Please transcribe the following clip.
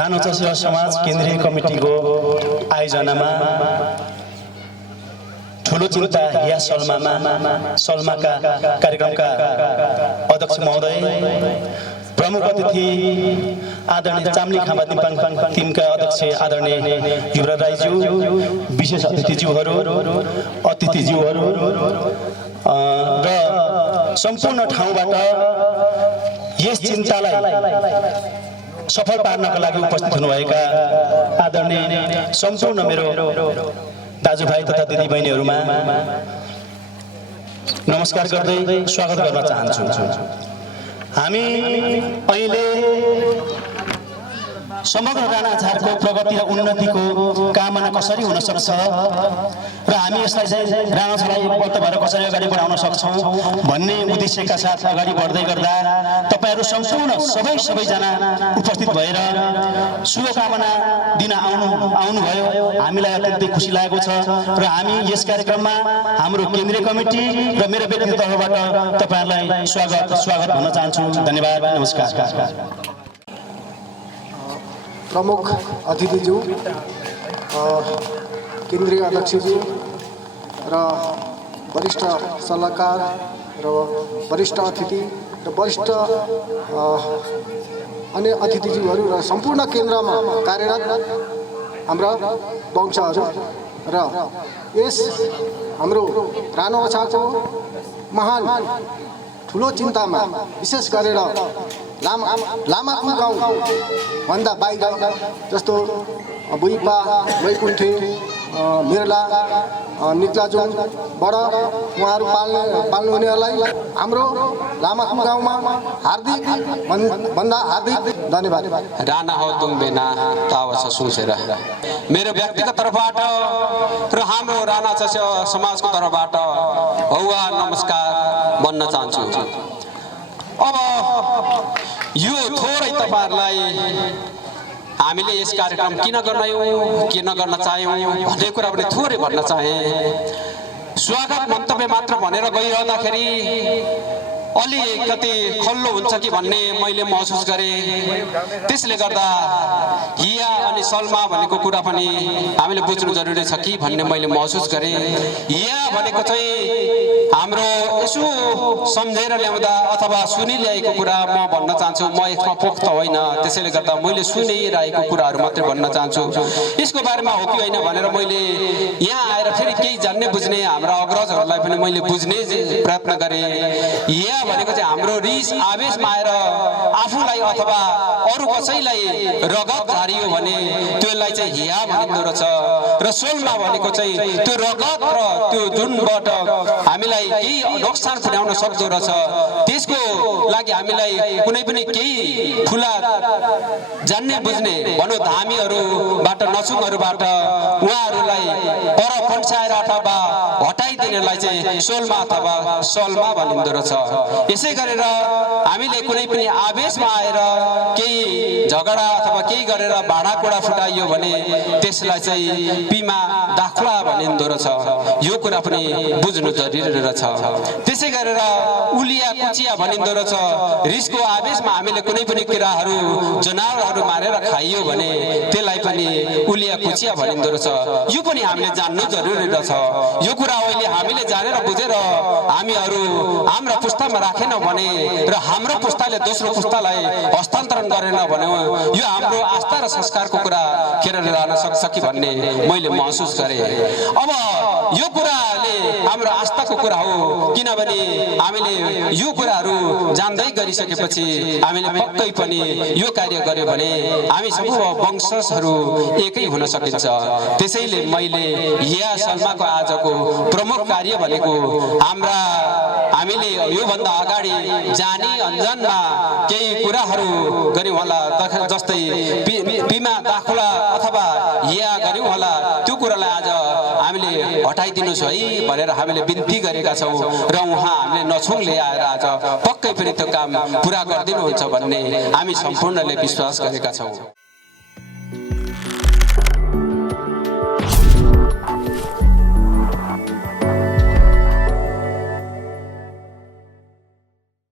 रानो चसिया समाज केन्द्रीय कमिटीको आयोजनामा ठुलो चिन्ता या सल्माका कार्यक्रमका अध्यक्ष महोदय, प्रमुख अतिथि आदरणीय चाम्ली खामा दिम्पाङ टिमका अध्यक्ष आदरणीय युवराज राईज्यू, विशेष अतिथिज्यूहरू र सम्पूर्ण ठाउँबाट यस चिन्तालाई सफल पार्नका लागि उपस्थित हुनुभएका आदरणीय सम्पूर्ण मेरो दाजुभाइ तथा दिदीबहिनीहरूमा नमस्कार गर्दै स्वागत गर्न चाहन्छु। हामी अहिले समग्र राणाझारको प्रगति र उन्नतिको कामना कसरी हुन सक्छ र हामी यसलाई चाहिँ राणाझारलाई एकबद्ध भएर कसरी अगाडि बढाउन सक्छौं भन्ने उद्देश्यका साथ अगाडि बढ्दै गर्दा तपाईहरु सम्पूर्ण सबैजना उपस्थित भएर शुभकामना दिन आउनुभयो। हामीलाई अत्यन्तै खुसी लागेको छ र हामी यस कार्यक्रममा हाम्रो केन्द्रीय कमिटी र मेरो व्यक्तिगत तर्फबाट तपाईहरुलाई स्वागत भन्न चाहन्छु। धन्यवाद, नमस्कार। प्रमुख अतिथिज्यू, केन्द्रीय अध्यक्षज्यू र वरिष्ठ सल्लाहकार र वरिष्ठ अतिथि र वरिष्ठ अन्य अतिथिज्यूहरू र सम्पूर्ण केन्द्रमा कार्यरत हाम्रा वंशहरू र यस हाम्रो रानोछाको महान ठुलो चिन्तामा विशेष गरेर लामाकुम गाउँ भन्दा बाहिर जस्तो बुइपा, वैकुण्ठे, मिर्ला, निक्लाजुङबाट उहाँहरू पाल्नुहुनेहरूलाई हाम्रो लामाकुम गाउँमा हार्दिक धन्यवाद। राणा हो तुम बिना तावस सोचेर मेरो व्यक्तिगत तर्फबाट र हाम्रो राणा चसिया समाजको तर्फबाट हौवा नमस्कार भन्न चाहन्छु। अब यो थोरै तपाईहरुलाई हामीले यस कार्यक्रम किन गर्न चाह्यौं भन्ने कुरा पनि थोरै भन्न चाहे। स्वागत मन्तव्य मात्र भनेर गइरहँदाखेरि अलिकति खल्लो हुन्छ कि भन्ने मैले महसुस गरे। त्यसले गर्दा हिया अनि सल्मा भनेको कुरा पनि हामीले बुझ्नु जरुरी छ कि भन्ने मैले महसुस गरे। हिया भनेको चाहिँ हाम्रो यसो सम्झेर ल्याउँदा अथवा सुनिल्याएको कुरा म भन्न चाहन्छु। म यसमा पोख्त होइन, त्यसैले गर्दा मैले सुनिरहेको कुराहरू मात्रै भन्न चाहन्छु। यसको बारेमा हो कि होइन भनेर मैले यहाँ आएर फेरि केही जान्ने बुझ्ने हाम्रा अग्रजहरूलाई पनि मैले बुझ्ने प्रयत्न गरेँ। यहाँ भनेको चाहिँ हाम्रो रिस आवेशमा आएर आफूलाई अथवा अरू कसैलाई रगत झारियो भने त्यसलाई चाहिँ हिया भनिँदो रहेछ र सोलमा भनेको चाहिँ त्यो रगत र त्यो जुनबाट हामीलाई केही नोक्सान पुर्याउन सक्दो रहेछ। त्यसको लागि हामीलाई कुनै पनि केही ठुला जान्ने बुझ्ने भनौँ धामीहरूबाट नसुङहरूबाट उहाँहरूलाई पर पन्साएर अथवा हटाइदिनेलाई चाहिँ सोलमा अथवा सलमा भनिँदो रहेछ। यसै गरेर हामीले कुनै पनि आवेशमा आएर केही झगडा अथवा केही गरेर भाँडाकुँडा फुटाइयो भने त्यसलाई चाहिँ पिमा दाखला भनिँदो रहेछ। यो कुरा पनि बुझ्नु जरुरी रहेछ। त्यसै गरेर उलिया कुचिया भनिँदो रहेछ। रिसको आवेशमा हामीले कुनै पनि किराहरू जनावरहरू मारेर खाइयो भने त्यसलाई पनि उलिया कुचिया भनिँदो रहेछ। यो पनि हामीले जान्नु जरुरी रहेछ। यो कुरा अहिले हामीले जानेर बुझेर हामीहरू हाम्रो पुस्तामा राखेन भने र हाम्रो पुस्ताले दोस्रो पुस्तालाई हस्तान्तरण गरेन भने यो हाम्रो आस्था र संस्कारको कुरा खेरेर जान सक्छ कि भन्ने मैले महसुस गरेँ। अब यो कुराले हाम्रो आस्थाको कुरा हो, किनभने हामीले यो कुराहरू जान्दै गरिसकेपछि हामीले पक्कै पनि यो कार्य गर्यो भने हामी सबै वंशजहरू एकै हुन सकिन्छ। त्यसैले मैले या सल्माको आजको प्रमुख कार्य भनेको हामीले योभन्दा अगाडि जानी अनजानमा केही कुराहरू गर्यौं होला, जस्तै बिमा दाखला अथवा या गर्यौं होला। त्यो कुरालाई आज हामीले हटाइदिनुस् है भनेर हामीले बिन्ती गरेका छौं र उहाँ हामीले नछौं ल्याएर आज पक्कै पनि त्यो काम पूरा गरिदिनुहुन्छ भन्ने हामी सम्पूर्णले विश्वास गरेका छौं।